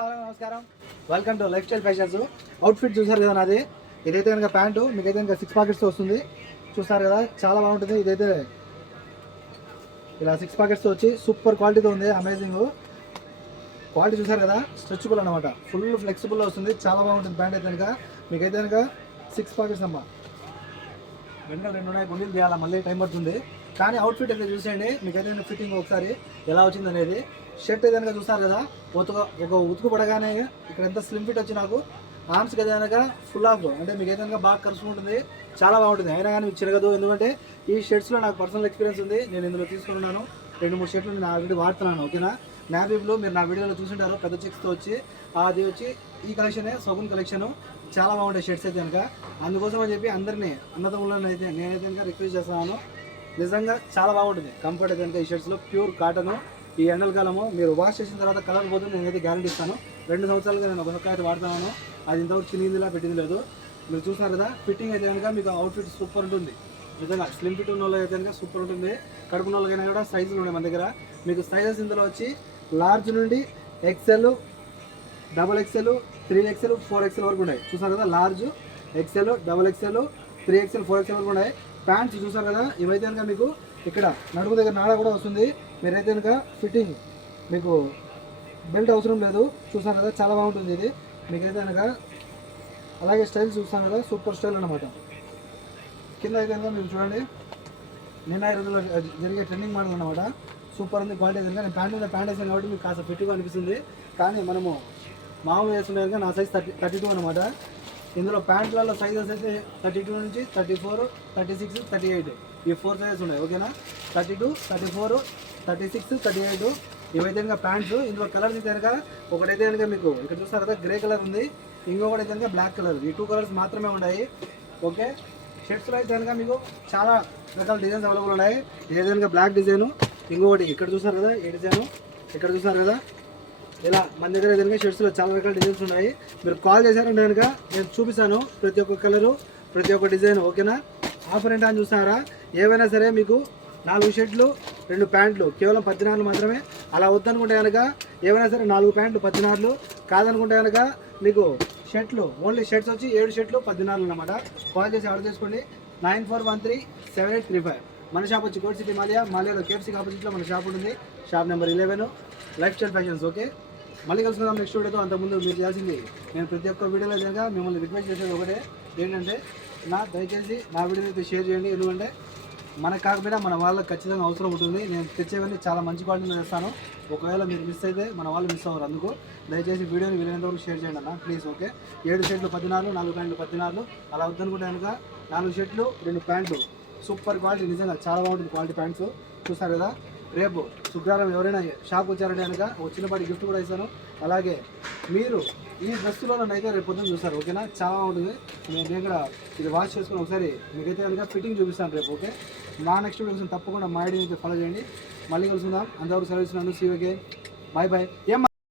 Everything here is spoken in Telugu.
నమస్కారం, welcome to life style fashions. Outfit చూసారు కదా నాది. ఇదైతే కనుక ప్యాంటు మీకైతే కనుక 6 పాకెట్స్ వస్తుంది. చూసారు కదా, చాలా బాగుంటుంది. ఇదైతే ఇలా 6 పాకెట్స్ వచ్చి సూపర్ క్వాలిటీతో ఉంది. అమేజింగ్ క్వాలిటీ చూసారు కదా, స్ట్రెచబుల్ అనమాట, ఫుల్ ఫ్లెక్సిబుల్ వస్తుంది. చాలా బాగుంటుంది ప్యాంట్ అయితే కనుక. మీకైతే కనుక 6 పాకెట్స్ అమ్మా. వెనకాల 2 ఉన్నాయి, గుండీలు తీయాలా, మళ్ళీ టైం పడుతుంది. కానీ అవుట్ఫిట్ అయితే చూసేయండి, మీకైతే ఫిట్టింగ్ ఒకసారి ఎలా వచ్చింది అనేది. షర్ట్ ఏదైనా చూసారు కదా, ఒక ఉతుకు పడగానే ఇక్కడ ఎంత స్లిమ్ ఫిట్ వచ్చి నాకు ఆర్మ్స్కి ఏదైనా ఫుల్ ఆఫ్, అంటే మీకు ఏదైనా బాగా కలుసుకుంటుంది, చాలా బాగుంటుంది. అయినా కానీ మీకు చిరగదు, ఎందుకంటే ఈ షర్ట్స్లో నాకు పర్సనల్ ఎక్స్పీరియన్స్ ఉంది. నేను ఇందులో తీసుకున్నాను 2-3 షర్ట్లు నేను ఆల్రెడీ వాడుతున్నాను. ఓకేనా, నావీ బ్లూ మీరు నా వీడియోలో చూసింటారు, పెద్ద చెక్స్తో వచ్చి అది వచ్చి ఈ కలెక్షనే సగున్ కలెక్షను. చాలా బాగుంటాయి షర్ట్స్ అయితే కనుక. అందుకోసం అని చెప్పి అందరినీ అన్నదమ్ములను అయితే నేనైతే కనుక రిక్వెస్ట్ చేస్తున్నాను. నిజంగా చాలా బాగుంటుంది కంఫర్ట్ అయితే కనుక ఈ షర్ట్స్లో. Pure cotton. ఈ ఎండల కాలము మీరు వాష్ చేసిన తర్వాత కలర్ పోతుంది, నేనైతే గ్యారంటీ ఇస్తాను. 2 సంవత్సరాలుగా నేను ఒక అయితే వాడుతున్నాను, అది ఇంతవరకు చినిందిలా పెట్టింది లేదు. మీరు చూస్తున్నారు కదా, ఫిట్టింగ్ అయితే కనుక మీకు అవుట్ఫిట్ సూపర్ ఉంటుంది. నిజంగా స్లిమ్ ఫిట్ ఉన్న వాళ్ళు అయితే కనుక సూపర్ ఉంటుంది. కడుపున్న వాళ్ళకైనా కూడా సైజులు ఉన్నాయి మన దగ్గర. మీకు సైజెస్ ఇందులో వచ్చి లార్జ్ నుండి XL, XXL, 3XL, 4XL వరకు ఉన్నాయి. చూసారు కదా, large, XL, XXL, 3XL, 4XL వరకు ఉన్నాయి. ప్యాంట్స్ చూసారు కదా, ఇవైతే కనుక మీకు ఇక్కడ నడుము దగ్గర నాడ కూడా వస్తుంది. మీరైతే కనుక ఫిట్టింగ్ మీకు బెల్ట్ అవసరం లేదు. చూసాను కదా, చాలా బాగుంటుంది ఇది. మీకైతే కనుక అలాగే స్టైల్ చూస్తాను కదా, సూపర్ స్టైల్ అనమాట. కింద అయితే కనుక మీరు చూడండి, నిన్న 2 రోజుల్లో జరిగే ట్రెండింగ్ మోడల్ అనమాట. సూపర్ ఉంది క్వాలిటీ. కనుక నేను ప్యాంట్ వేసాను కాబట్టి మీకు కాస్త ఫిట్గా అనిపిస్తుంది. కానీ మనము మామూలు వేసుకునే కనుక నా సైజ్ 32 అనమాట. ఇందులో ప్యాంట్లలో సైజెస్ అయితే 32 నుంచి 34, 36, 38 ఈ 4 సైజెస్ ఉన్నాయి. ఓకేనా, 32, 34, 36, 38 ఇవైతే కనుక ప్యాంట్స్. ఇందులో కలర్స్ అయితే కనుక ఒకటైతే కనుక మీకు ఇక్కడ చూస్తారు కదా, గ్రే కలర్ ఉంది, ఇంకొకటి అయితే కనుక బ్లాక్ కలర్. ఈ 2 కలర్స్ మాత్రమే ఉన్నాయి. ఓకే, షర్ట్స్లో అయితే కనుక మీకు చాలా రకాల డిజైన్స్ అవైలబుల్ ఉన్నాయి. ఇది కనుక బ్లాక్ డిజైను, ఇంకొకటి ఇక్కడ చూసారు కదా ఈ డిజైను, ఇక్కడ చూసారు కదా. ఇలా మన దగ్గర ఏదైనా షర్ట్స్లో చాలా రకాల డిజైన్స్ ఉన్నాయి. మీరు కాల్ చేశారంటే కనుక నేను చూపిస్తాను ప్రతి ఒక్క కలరు, ప్రతి ఒక్క డిజైన్. ఓకేనా, ఆఫర్ ఏంటని చూస్తారా, ఏవైనా సరే మీకు 4 షర్ట్లు 2 ప్యాంట్లు కేవలం 14 మాత్రమే. అలా వద్దనుకుంటే కనుక ఏవైనా సరే 4 ప్యాంట్లు 14, కాదనుకుంటే కనుక మీకు షర్ట్లు ఓన్లీ షర్ట్స్ వచ్చి 7 షర్ట్లు 14 అనమాట. కాల్ చేసి ఆర్డర్ చేసుకోండి. 94137835. మన షాప్ వచ్చి కోట్ సిటీ మాలియాలో KFC ఆపోజిట్లో మన షాప్ ఉంటుంది. Shop number 11, life style fashions. Okay, మళ్ళీ కలుసుకుందాం నెక్స్ట్ వీడియోతో. అంతకుముందు మీరు చేయాల్సింది, నేను ప్రతి ఒక్క వీడియోలో కనుక మిమ్మల్ని రిక్వెస్ట్ చేసేది ఒకటే, ఏంటంటే దయచేసి నా వీడియోని అయితే షేర్ చేయండి. ఎందుకంటే మనకు కాకపోయినా మన వాళ్ళకి ఖచ్చితంగా అవసరం ఉంటుంది. నేను తెచ్చేవన్నీ చాలా మంచి క్వాలిటీలో చేస్తాను. ఒకవేళ మీరు మిస్ అయితే మన వాళ్ళు మిస్ అవ్వరు. అందుకు దయచేసి వీడియోని వీలైనంతవరకు షేర్ చేయండి అన్న, ప్లీజ్. ఓకే, 7 షర్ట్లు 14, 4 ప్యాంట్లు 14. అలా వద్దనుకుంటే కనుక 4 షర్ట్లు 2 ప్యాంట్లు సూపర్ క్వాలిటీ. నిజంగా చాలా బాగుంటుంది క్వాలిటీ ప్యాంట్స్. చూస్తారు కదా, రేపు శుక్రవారం ఎవరైనా షాప్ వచ్చారంటే కనుక ఒక చిన్నపాటి గిఫ్ట్ కూడా ఇస్తాను. అలాగే మీరు ఈ డ్రెస్సులో నన్ను రేపు పొద్దున్న చూస్తారు. ఓకేనా, చాలా బాగుంటుంది. నేను ఇక్కడ ఇది వాష్ చేసుకుని ఒకసారి మీకైతే కనుక ఫిట్టింగ్ చూపిస్తాను రేపు. ఓకే, మా నెక్స్ట్ వీడియో తప్పకుండా మా ఐడియా అయితే ఫాలో చేయండి. మళ్ళీ కలుసుకుందాం. అంతవరకు సర్వీస్ నన్ను see you again. Bye bye.